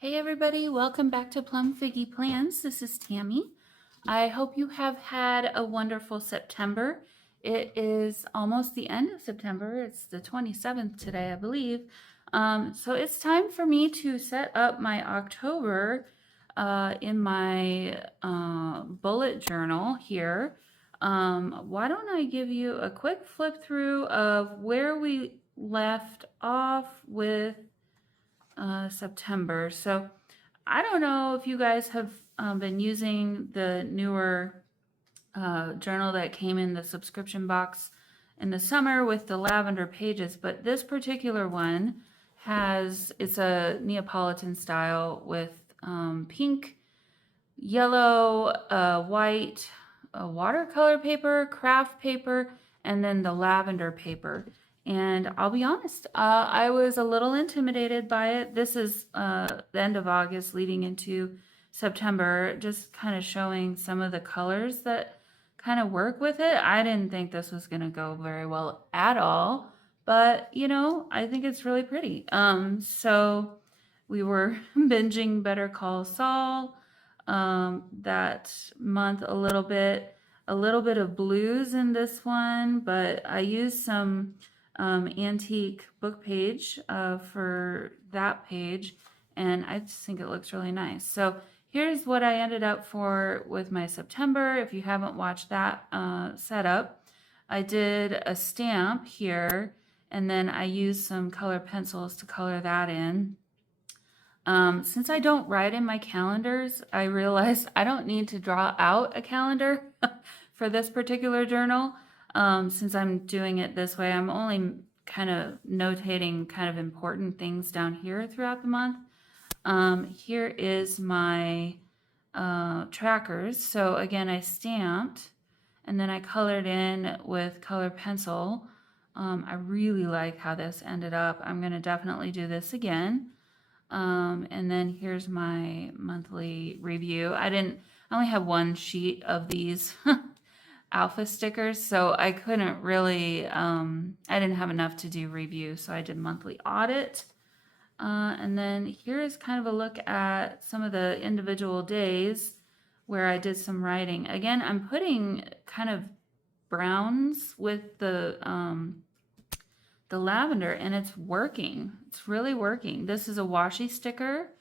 Hey everybody, welcome back to PlumFiggy Plans. This is Tammy. I hope you have had a wonderful September. It is almost the end of September. It's the 27th today, I believe. So it's time for me to set up my October in my bullet journal here. Why don't I give you a quick flip through of where we left off with September. So I don't know if you guys have been using the newer journal that came in the subscription box in the summer with the lavender pages, but this particular one it's a Neapolitan style with pink, yellow, white, watercolor paper, craft paper, and then the lavender paper. And I'll be honest, I was a little intimidated by it. This is the end of August leading into September, just kind of showing some of the colors that kind of work with it. I didn't think this was going to go very well at all, but you know, I think it's really pretty. So we were binging Better Call Saul that month a little bit of blues in this one, but I used some antique book page for that page, and I just think it looks really nice. So here's what I ended up for with my September. If you haven't watched that setup, I did a stamp here, and then I used some color pencils to color that in. Since I don't write in my calendars, I realized I don't need to draw out a calendar for this particular journal. Since I'm doing it this way, I'm only kind of notating kind of important things down here throughout the month. Here is my trackers. So again, I stamped and then I colored in with color pencil. I really like how this ended up. I'm going to definitely do this again. And then here's my monthly review. I only have one sheet of these alpha stickers, so I couldn't really, I didn't have enough to do review, so I did monthly audit. And then here is kind of a look at some of the individual days where I did some writing. Again, I'm putting kind of browns with the lavender, and it's working. It's really working. This is a washi sticker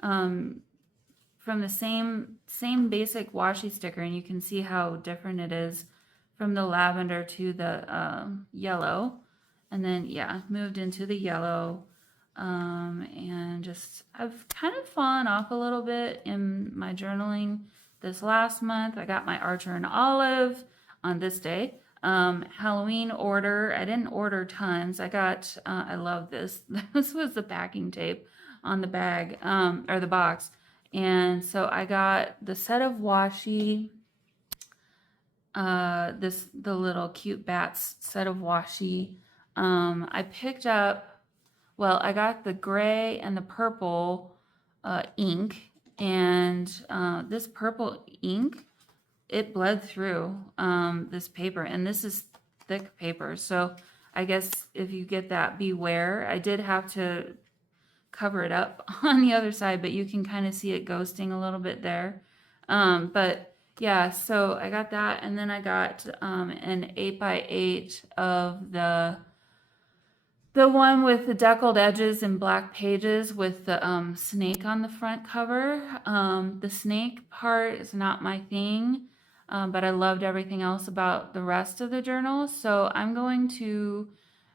from the same basic washi sticker, and you can see how different it is from the lavender to the yellow. And then yeah, moved into the yellow, and just I've kind of fallen off a little bit in my journaling this last month. I got my Archer and Olive on this day. Halloween order. I didn't order tons. I got, I love this. This was the packing tape on the bag, or the box. And so I got the set of washi, the little cute bats set of washi. I picked up, well, I got the gray and the purple, ink, and, this purple ink, it bled through this paper, and this is thick paper, so I guess if you get that, beware. I did have to cover it up on the other side, but you can kind of see it ghosting a little bit there. But yeah, so I got that, and then I got an 8x8 of the one with the deckled edges and black pages with the snake on the front cover. The snake part is not my thing. But I loved everything else about the rest of the journal. So I'm going to,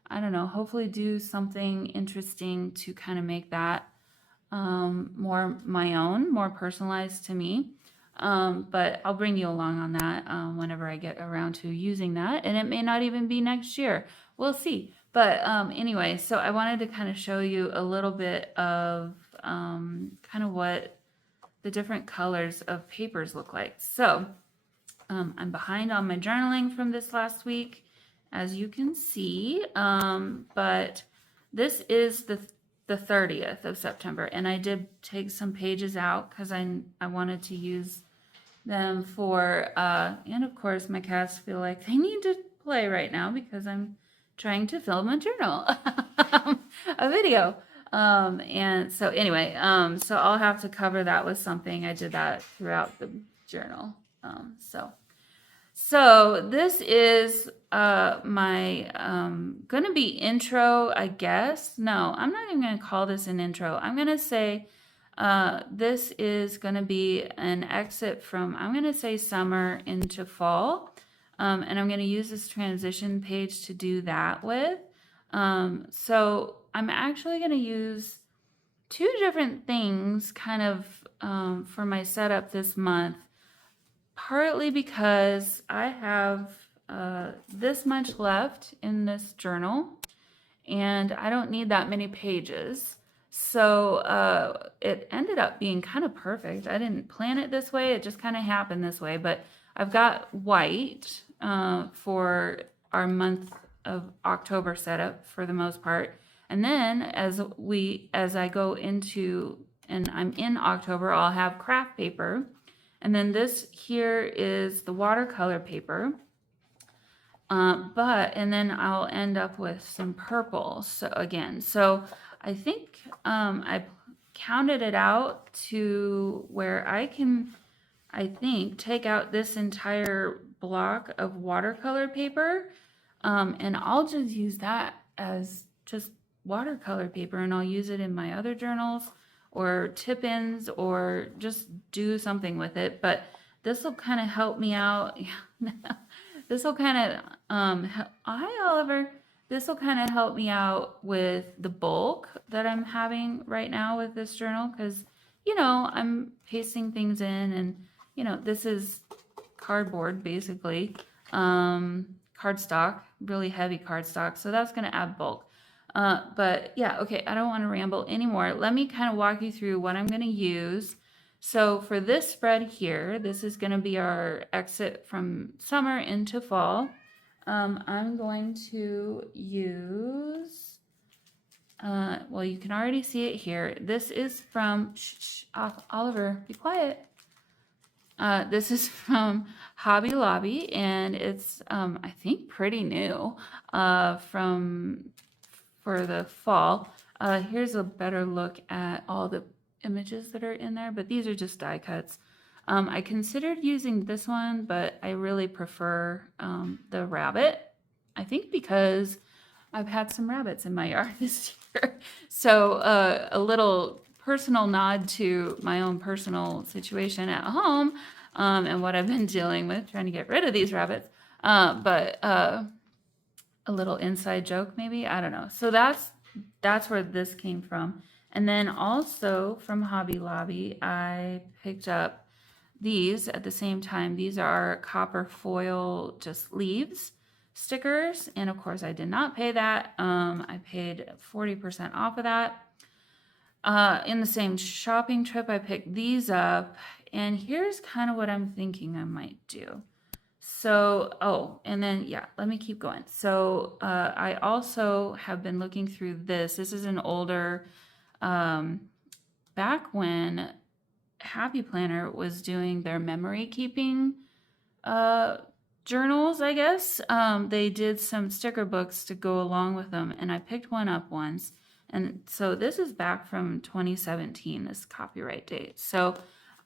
I don't know, hopefully do something interesting to kind of make that more my own, more personalized to me. But I'll bring you along on that whenever I get around to using that. And it may not even be next year. We'll see. But anyway, so I wanted to kind of show you a little bit of kind of what the different colors of papers look like. So I'm behind on my journaling from this last week, as you can see, but this is the 30th of September, and I did take some pages out because I wanted to use them for, and of course my cats feel like they need to play right now because I'm trying to film a journal, a video. And so anyway, so I'll have to cover that with something. I did that throughout the journal. So this is my gonna be intro, I guess. No, I'm not even gonna call this an intro. I'm gonna say this is gonna be an exit from, I'm gonna say summer into fall. And I'm gonna use this transition page to do that with. So I'm actually gonna use two different things kind of for my setup this month. Partly because I have this much left in this journal and I don't need that many pages. So it ended up being kind of perfect. I didn't plan it this way. It just kind of happened this way. But I've got white for our month of October setup for the most part. And then as I go into, and I'm in October, I'll have craft paper. And then this here is the watercolor paper. And then I'll end up with some purple. So I think I counted it out to where I can, I think, take out this entire block of watercolor paper. And I'll just use that as just watercolor paper, and I'll use it in my other journals or tip-ins or just do something with it. But this will kind of help me out. This will kind of, hi Oliver. This will kind of help me out with the bulk that I'm having right now with this journal, because, I'm pasting things in, and, this is cardboard basically, cardstock, really heavy cardstock. So that's going to add bulk. But yeah, okay, I don't want to ramble anymore. Let me kind of walk you through what I'm going to use. So for this spread here, this is going to be our exit from summer into fall. I'm going to use, well, you can already see it here. This is from, Oliver, be quiet. This is from Hobby Lobby, and it's, I think, pretty new for the fall. Here's a better look at all the images that are in there, but these are just die cuts. I considered using this one, but I really prefer the rabbit. I think because I've had some rabbits in my yard this year. So a little personal nod to my own personal situation at home and what I've been dealing with, trying to get rid of these rabbits. But a little inside joke, maybe, I don't know. So that's where this came from. And then also from Hobby Lobby, I picked up these at the same time. These are copper foil, just leaves stickers. And of course, I did not pay that. I paid 40% off of that. In the same shopping trip, I picked these up. And here's kind of what I'm thinking I might do. So, and then, yeah, let me keep going. So I also have been looking through this. This is an older, back when Happy Planner was doing their memory keeping journals, I guess. They did some sticker books to go along with them, and I picked one up once. And so this is back from 2017, this copyright date. So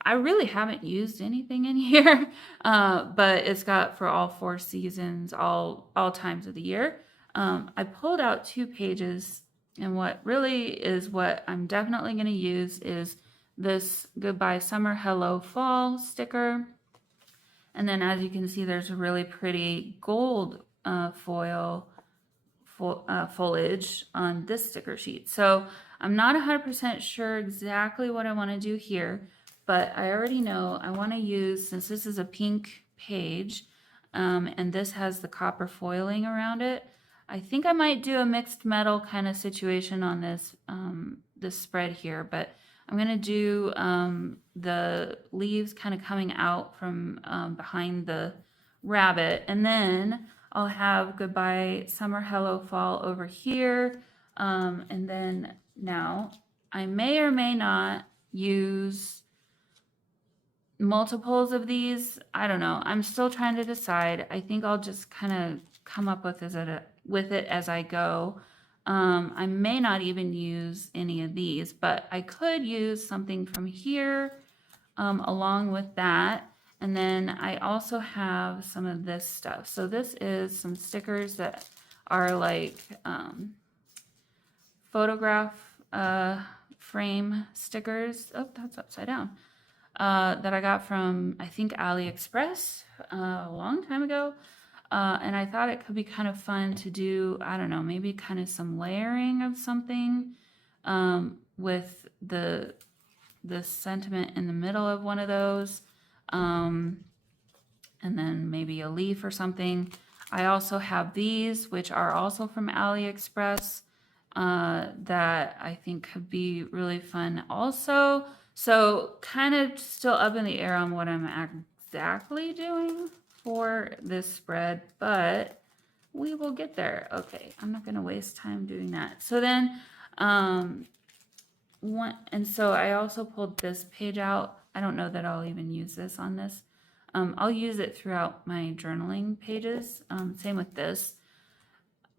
I really haven't used anything in here, but it's got for all 4 seasons, all times of the year. I pulled out 2 pages, and what really is what I'm definitely going to use is this Goodbye Summer, Hello Fall sticker. And then as you can see, there's a really pretty gold foliage on this sticker sheet. So I'm not 100% sure exactly what I want to do here, but I already know I want to use, since this is a pink page, and this has the copper foiling around it, I think I might do a mixed metal kind of situation on this this spread here, but I'm going to do the leaves kind of coming out from behind the rabbit, and then I'll have Goodbye Summer, Hello Fall over here, and then now I may or may not use multiples of these. I don't know. I'm still trying to decide. I think I'll just kind of come up with it as I go. I may not even use any of these, but I could use something from here along with that. And then I also have some of this stuff. So this is some stickers that are like photograph frame stickers. Oh, that's upside down. That I got from, I think, AliExpress a long time ago. And I thought it could be kind of fun to do, I don't know, maybe kind of some layering of something with the sentiment in the middle of one of those. And then maybe a leaf or something. I also have these, which are also from AliExpress, that I think could be really fun also. So kind of still up in the air on what I'm exactly doing for this spread, but we will get there. Okay, I'm not going to waste time doing that. So then, and so I also pulled this page out. I don't know that I'll even use this on this. I'll use it throughout my journaling pages. Same with this.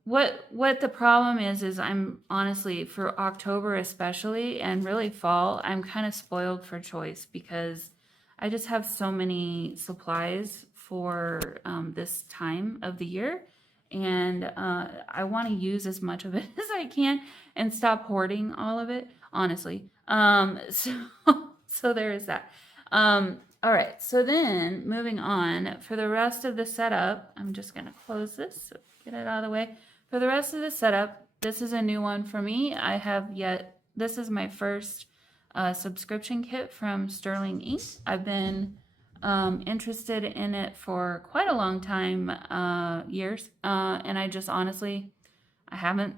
What the problem is I'm honestly, for October especially, and really fall, I'm kind of spoiled for choice because I just have so many supplies for this time of the year. And I want to use as much of it as I can and stop hoarding all of it, honestly. So there is that. All right, so then moving on, for the rest of the setup, I'm just going to close this, so get it out of the way. For the rest of the setup, this is a new one for me. This is my first subscription kit from Sterling Ink. I've been interested in it for quite a long time, years, and I just honestly, I haven't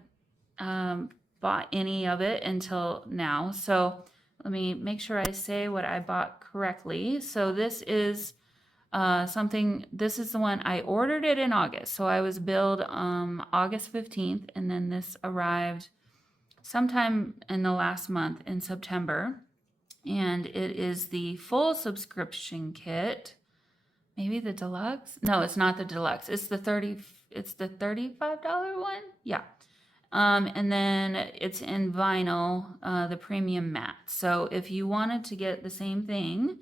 bought any of it until now. So let me make sure I say what I bought correctly. So this is this is the one, I ordered it in August. So I was billed August 15th, and then this arrived sometime in the last month in September. And it is the full subscription kit. Maybe the deluxe? No, it's not the deluxe. It's the $35 one. Yeah. And then it's in vinyl, the premium matte. So if you wanted to get the same thing,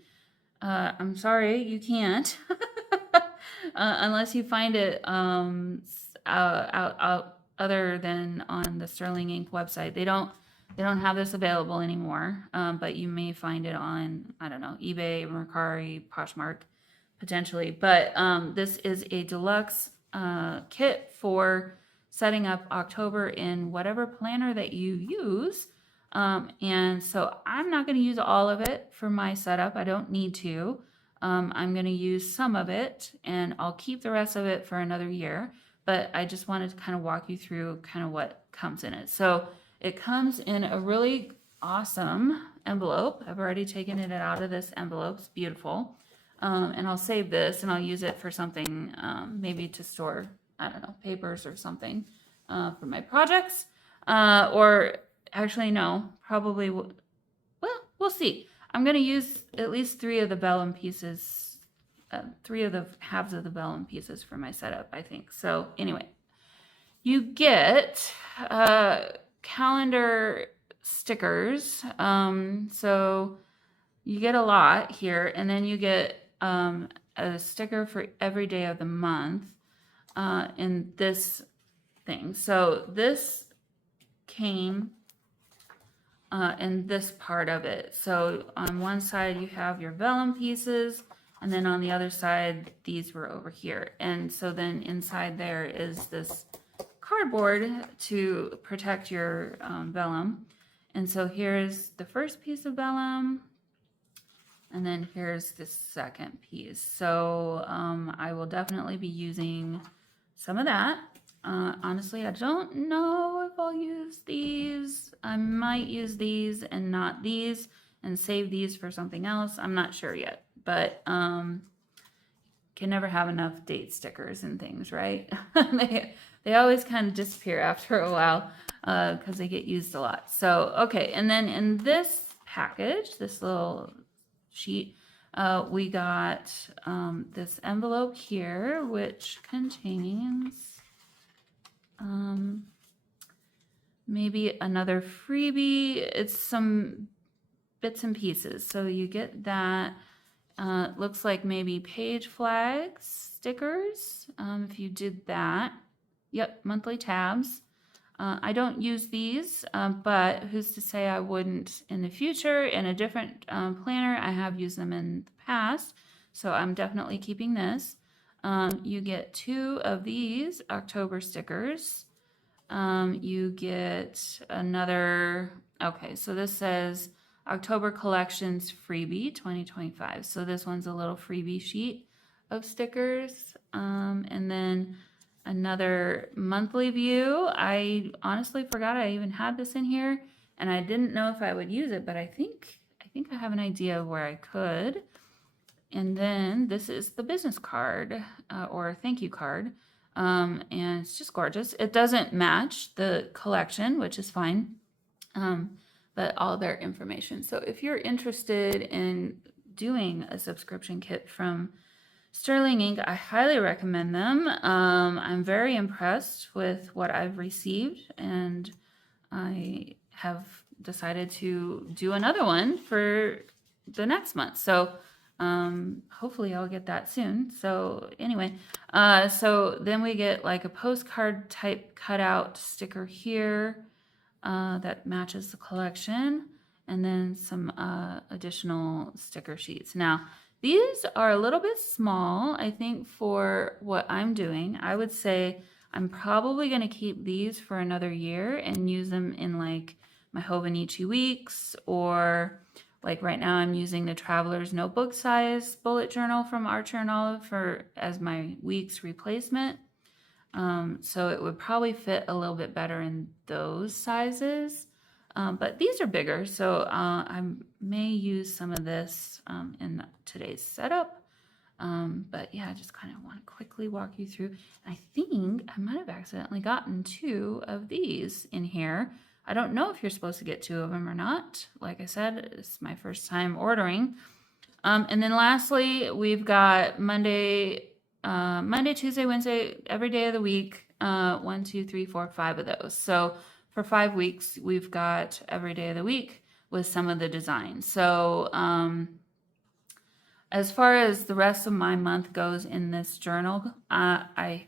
I'm sorry, you can't, unless you find it out other than on the Sterling Ink website. They don't have this available anymore, but you may find it on, I don't know, eBay, Mercari, Poshmark, potentially. But this is a deluxe kit for setting up October in whatever planner that you use. And so I'm not going to use all of it for my setup. I don't need to. I'm going to use some of it, and I'll keep the rest of it for another year. But I just wanted to kind of walk you through kind of what comes in it. So it comes in a really awesome envelope. I've already taken it out of this envelope. It's beautiful. And I'll save this and I'll use it for something, maybe to store, I don't know, papers or something for my projects. Or actually, no, probably, well, we'll see. I'm going to use at least 3 of the vellum pieces, 3 of the halves of the vellum pieces for my setup, I think. So anyway, you get calendar stickers. So you get a lot here, and then you get a sticker for every day of the month in this thing. So this came in this part of it. So on one side you have your vellum pieces, and then on the other side these were over here. And so then inside there is this cardboard to protect your vellum. And so here's the first piece of vellum, and then here's the second piece. So I will definitely be using some of that. Honestly, I don't know if I'll use these. I might use these and not these, and save these for something else. I'm not sure yet, but can never have enough date stickers and things, right? They always kind of disappear after a while because they get used a lot. So, okay, and then in this package, this little sheet, we got this envelope here, which contains maybe another freebie. It's some bits and pieces. So you get that. Looks like maybe page flags, stickers, if you did that. Yep, monthly tabs. I don't use these, but who's to say I wouldn't in the future in a different planner. I have used them in the past, so I'm definitely keeping this. You get 2 of these October stickers. You get another, okay, so this says October Collections Freebie 2025. So this one's a little freebie sheet of stickers. And then another monthly view. I honestly forgot I even had this in here, and I didn't know if I would use it, but I think I have an idea of where I could. And then this is the business card or thank you card. And it's just gorgeous. It doesn't match the collection, which is fine, but all their information. So if you're interested in doing a subscription kit from Sterling Ink, I highly recommend them. I'm very impressed with what I've received, and I have decided to do another one for the next month. So hopefully I'll get that soon. So anyway, so then we get like a postcard type cutout sticker here that matches the collection, and then some additional sticker sheets. Now, these are a little bit small, I think, for what I'm doing. I would say I'm probably going to keep these for another year and use them in like my Hobonichi weeks, or like right now I'm using the Traveler's Notebook size bullet journal from Archer and Olive for as my week's replacement. So it would probably fit a little bit better in those sizes. But these are bigger, so I may use some of this in today's setup. But yeah, I just kind of want to quickly walk you through. I think I might have accidentally gotten 2 of these in here. I don't know if you're supposed to get 2 of them or not. Like I said, it's my first time ordering. And then lastly, we've got Monday, Tuesday, Wednesday, every day of the week. 1, 2, 3, 4, 5 of those. So for 5 weeks, we've got every day of the week with some of the designs. So as far as the rest of my month goes in this journal, I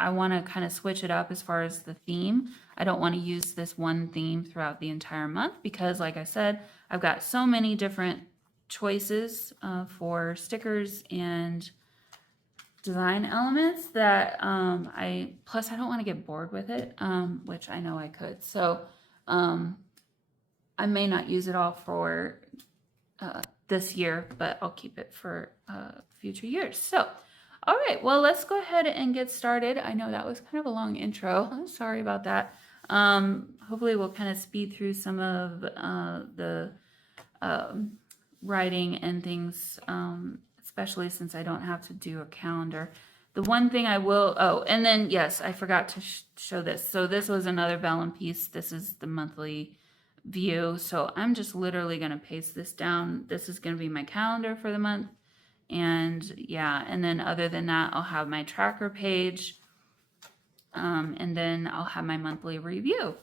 want to kind of switch it up as far as the theme. I don't want to use this one theme throughout the entire month because, like I said, I've got so many different choices for stickers and design elements that plus I don't want to get bored with it, which I know I could. So I may not use it all for this year, but I'll keep it for future years. So all right, well, let's go ahead and get started. I know that was kind of a long intro. I'm sorry about that. Hopefully we'll kind of speed through some of the writing and things, especially since I don't have to do a calendar. The one thing I will, and then yes, I forgot to show this. So this was another vellum piece. This is the monthly view. So I'm just literally going to paste this down. This is going to be my calendar for the month. And yeah, and then other than that, I'll have my tracker page, and then I'll have my monthly review.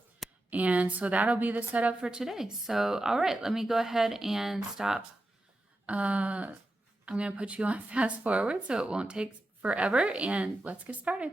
And so that'll be the setup for today. So, all right, let me go ahead and stop. I'm going to put you on fast forward so it won't take forever, and let's get started.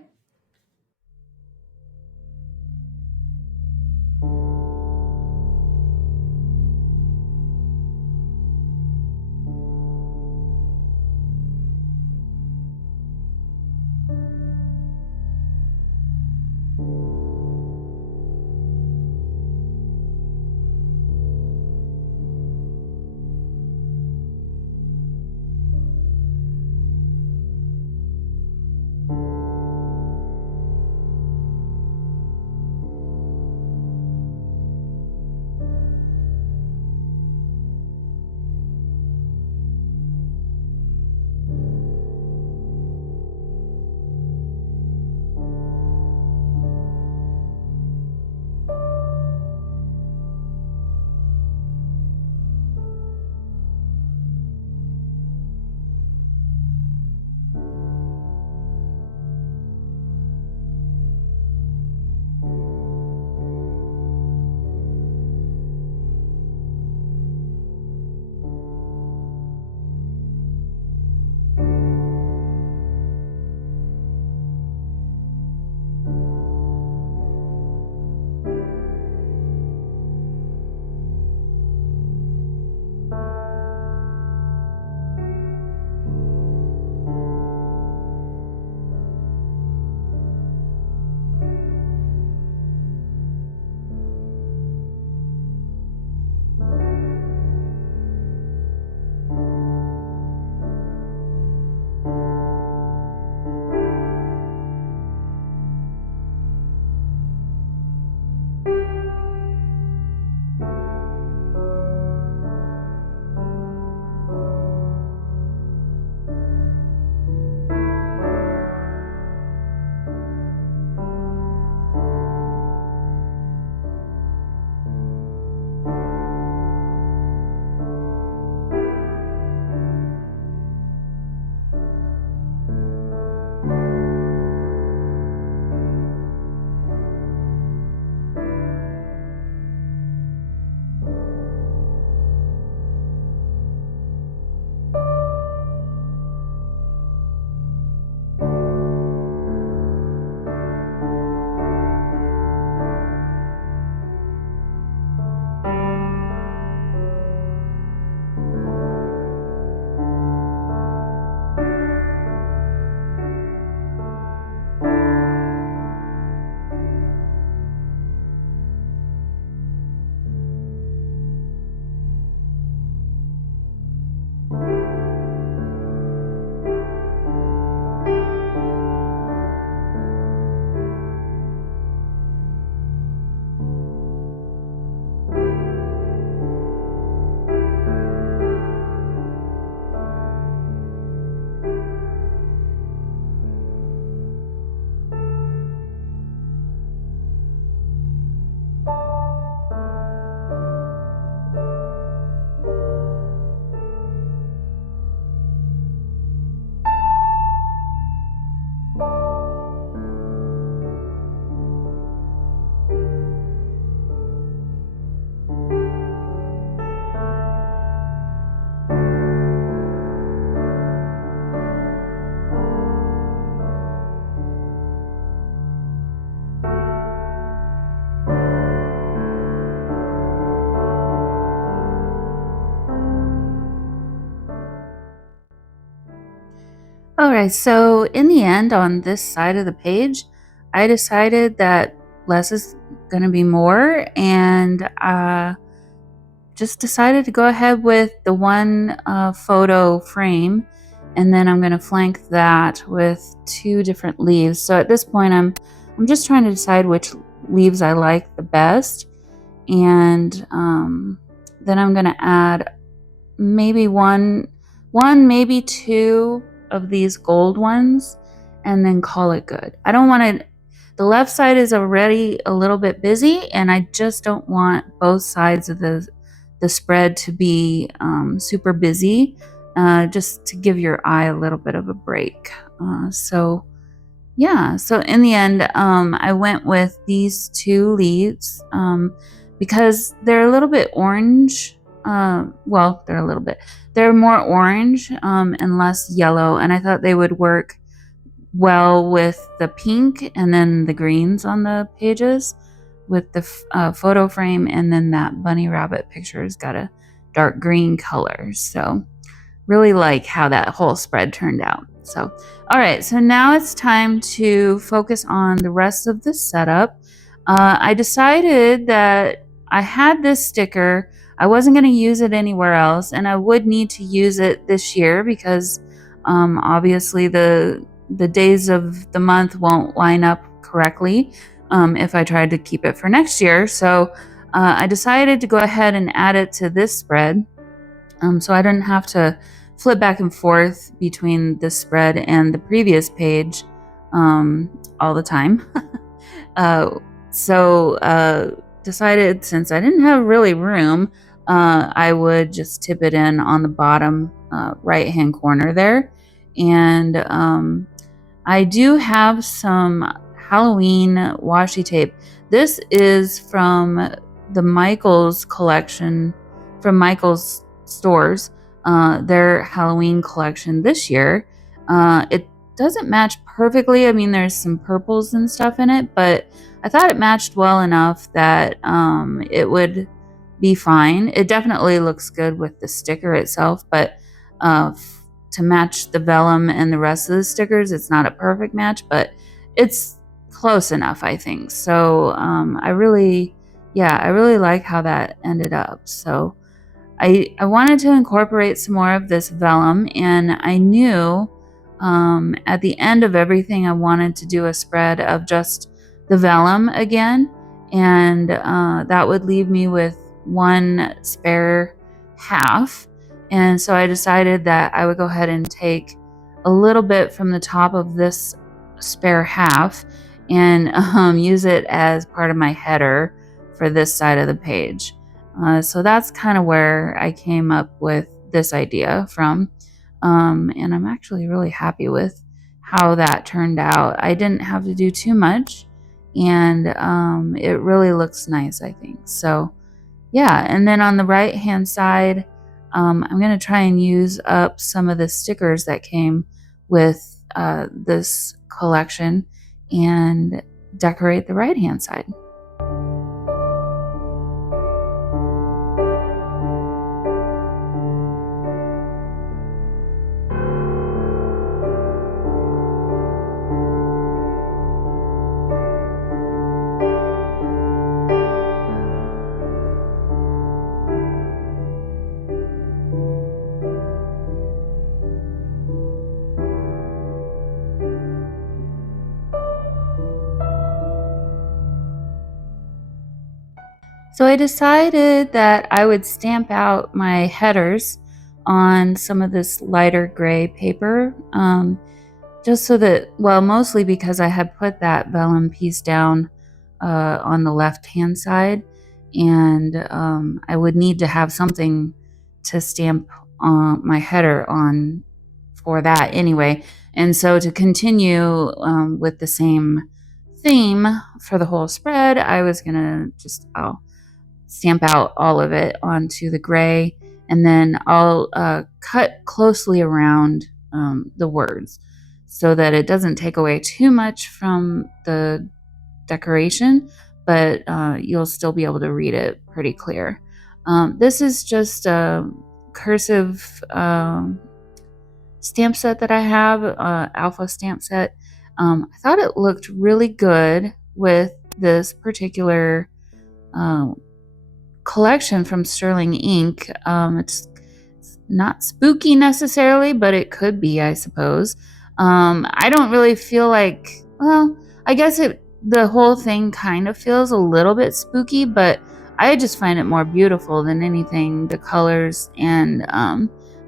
All right, so in the end, on this side of the page, I decided that less is going to be more, and just decided to go ahead with the one photo frame, and then I'm going to flank that with 2 different leaves. So at this point, I'm just trying to decide which leaves I like the best, and then I'm going to add maybe one, maybe 2 of these gold ones, and then call it good. I don't want to, the left side is already a little bit busy, and I just don't want both sides of the spread to be super busy, just to give your eye a little bit of a break. So yeah, so in the end, I went with these 2 leaves because they're a little bit orange. Well, they're a little bit, they're more orange and less yellow, and I thought they would work well with the pink and then the greens on the pages with the photo frame, and then that bunny rabbit picture has got a dark green color. So really like how that whole spread turned out. So, all right, so now it's time to focus on the rest of the setup. I decided that I had this sticker. I wasn't going to use it anywhere else, and I would need to use it this year because obviously the days of the month won't line up correctly if I tried to keep it for next year. So I decided to go ahead and add it to this spread. So I didn't have to flip back and forth between this spread and the previous page all the time. So decided since I didn't have really room, I would just tip it in on the bottom right-hand corner there. And I do have some Halloween washi tape. This is from the Michaels collection, from Michaels stores, their Halloween collection this year. It doesn't match perfectly. I mean, there's some purples and stuff in it, but I thought it matched well enough that it would be fine. It definitely looks good with the sticker itself, but to match the vellum and the rest of the stickers, it's not a perfect match, but it's close enough, I think. So I really like how that ended up. So I wanted to incorporate some more of this vellum, and I knew at the end of everything I wanted to do a spread of just the vellum again, and that would leave me with one spare half. And so I decided that I would go ahead and take a little bit from the top of this spare half and use it as part of my header for this side of the page. So that's kind of where I came up with this idea from. And I'm actually really happy with how that turned out. I didn't have to do too much, and it really looks nice, I think. So yeah, and then on the right hand side, I'm going to try and use up some of the stickers that came with this collection and decorate the right hand side. So I decided that I would stamp out my headers on some of this lighter gray paper, just so that, well, mostly because I had put that vellum piece down on the left-hand side, and I would need to have something to stamp my header on for that anyway. And so to continue with the same theme for the whole spread, I was going to just, I'll stamp out all of it onto the gray, and then I'll cut closely around the words so that it doesn't take away too much from the decoration, but you'll still be able to read it pretty clear. This is just a cursive stamp set that I have, alpha stamp set. I thought it looked really good with this particular collection from Sterling Ink. It's not spooky necessarily, but it could be, I suppose. I don't really feel like, well, I guess the whole thing kind of feels a little bit spooky, but I just find it more beautiful than anything. The colors and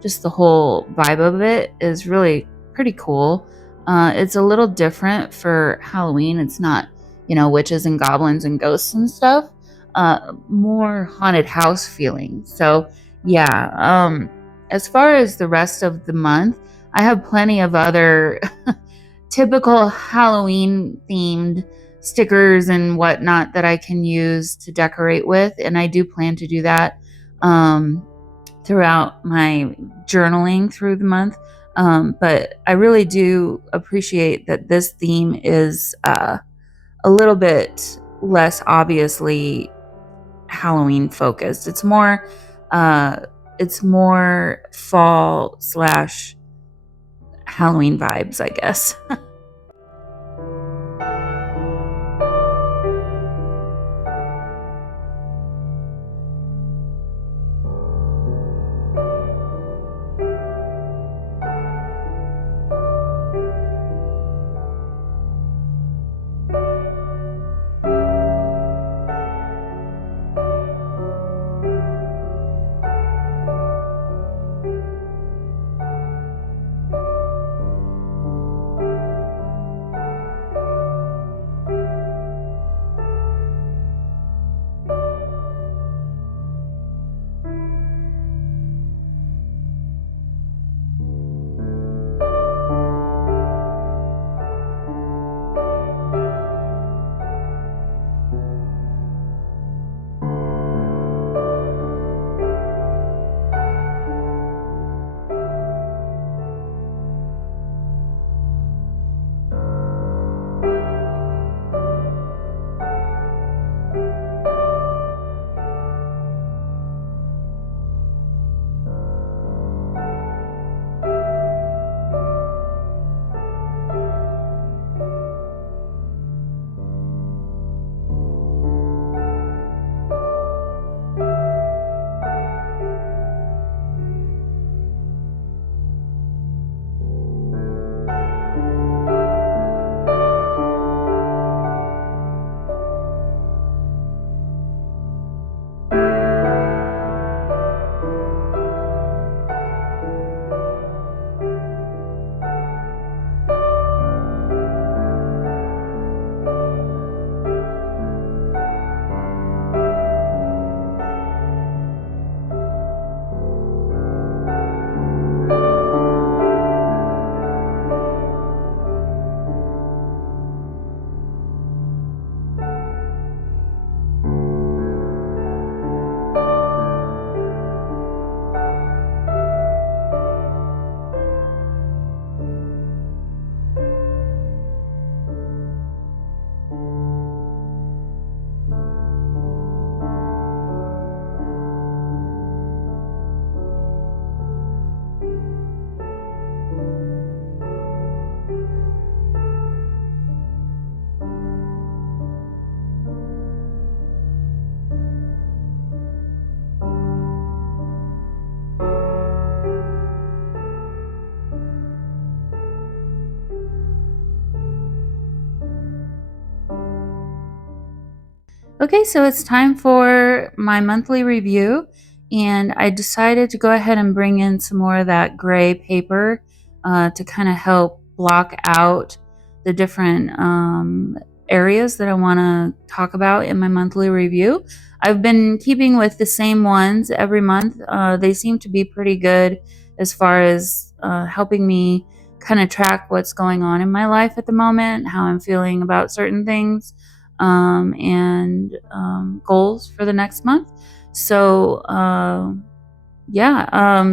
just the whole vibe of it is really pretty cool. It's a little different for Halloween. It's not, witches and goblins and ghosts and stuff. More haunted house feeling. So yeah, as far as the rest of the month, I have plenty of other typical Halloween themed stickers and whatnot that I can use to decorate with. And I do plan to do that throughout my journaling through the month. But I really do appreciate that this theme is a little bit less obviously Halloween focused. It's more fall / Halloween vibes, I guess. Okay, so it's time for my monthly review, and I decided to go ahead and bring in some more of that gray paper to kind of help block out the different areas that I want to talk about in my monthly review. I've been keeping with the same ones every month. They seem to be pretty good as far as helping me kind of track what's going on in my life at the moment, how I'm feeling about certain things and goals for the next month. So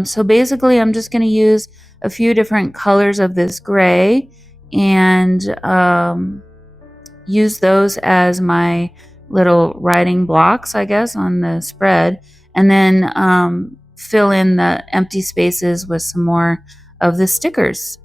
so basically I'm just going to use a few different colors of this gray and use those as my little writing blocks, I guess, on the spread, and then fill in the empty spaces with some more of the stickers.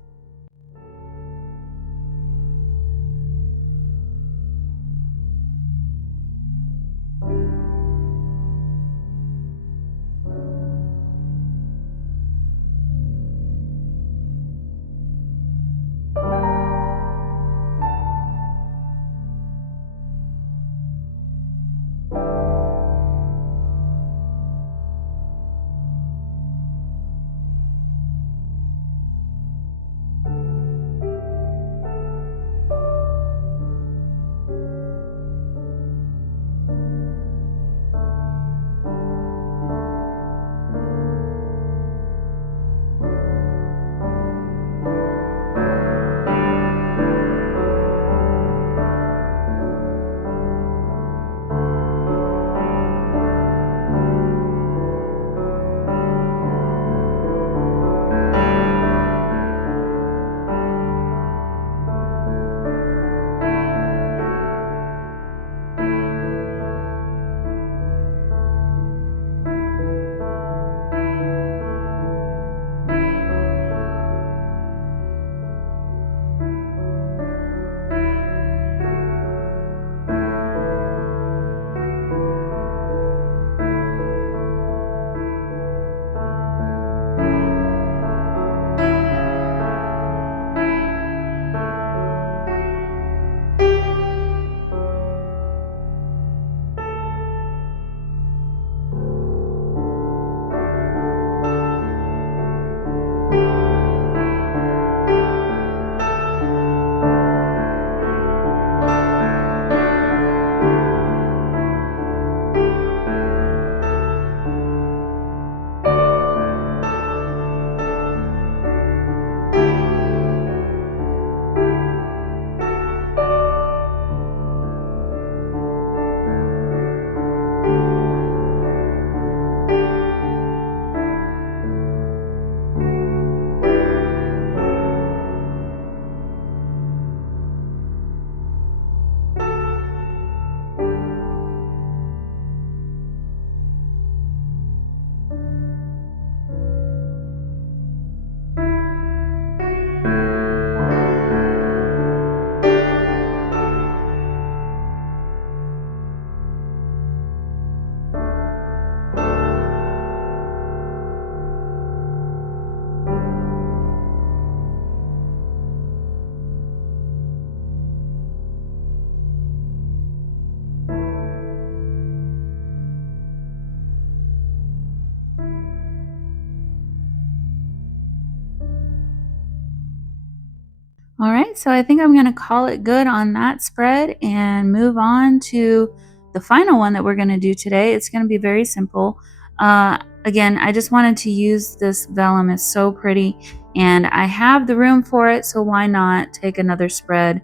All right, so I think I'm going to call it good on that spread and move on to the final one that we're going to do today. It's going to be very simple. Again, I just wanted to use this vellum. It's so pretty, and I have the room for it, so why not take another spread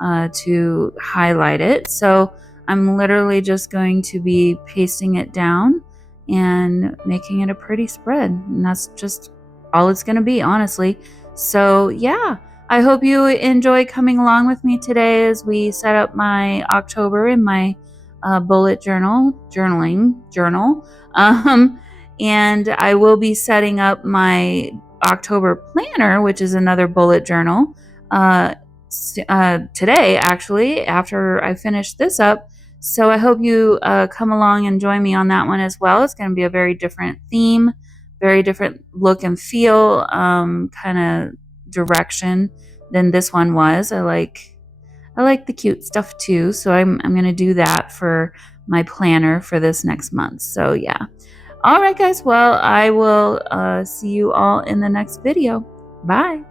to highlight it. So I'm literally just going to be pasting it down and making it a pretty spread, and that's just all it's going to be, honestly. So yeah, I hope you enjoy coming along with me today as we set up my October in my bullet journaling journal. And I will be setting up my October planner, which is another bullet journal, today, actually, after I finish this up. So I hope you come along and join me on that one as well. It's going to be a very different theme, very different look and feel, kind of direction than this one was. I like the cute stuff too, so I'm gonna do that for my planner for this next month. So yeah. All right, guys. Well, I will see you all in the next video. Bye.